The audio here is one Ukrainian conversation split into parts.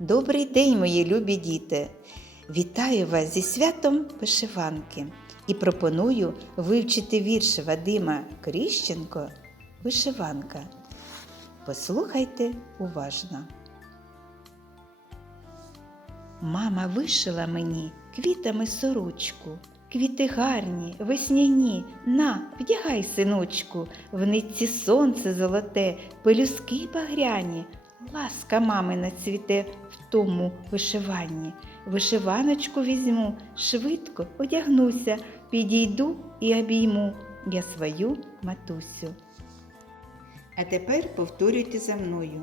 Добрий день, мої любі діти! Вітаю вас зі святом вишиванки і пропоную вивчити вірш Вадима Кріщенко Вишиванка. Послухайте уважно. Мама вишила мені квітами сорочку. Квіти гарні, весняні, на, вдягай, синочку, в нитці сонце золоте, пелюски багряні, ласка мамина цвіте в тому вишиванні. Вишиваночку візьму, швидко одягнуся, підійду і обійму я свою матусю. А тепер повторюйте за мною.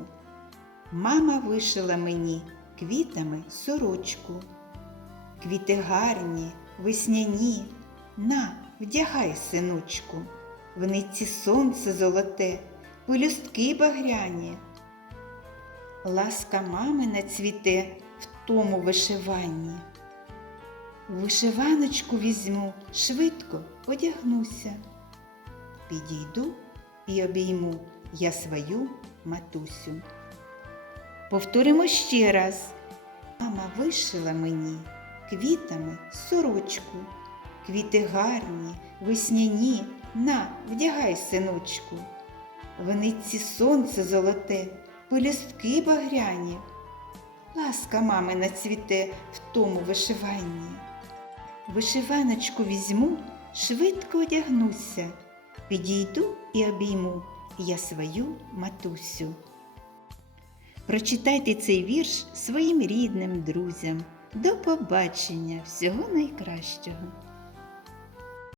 Мама вишила мені квітами сорочку. Квіти гарні, весняні, на, вдягай, синочку, в нитці сонце золоте, пелюстки багряні. Ласка мамина цвіте в тому вишиванні. Вишиваночку візьму, швидко одягнуся. Підійду і обійму я свою матусю. Повторимо ще раз. Мама вишила мені квітами сорочку. Квіти гарні, весняні, на, вдягай, синочку. В нитці сонце золоте, пелюстки багряні. Ласка мамина цвіте в тому вишиванні. Вишиваночку візьму, швидко одягнуся, підійду і обійму я свою матусю. Прочитайте цей вірш своїм рідним друзям. До побачення, всього найкращого!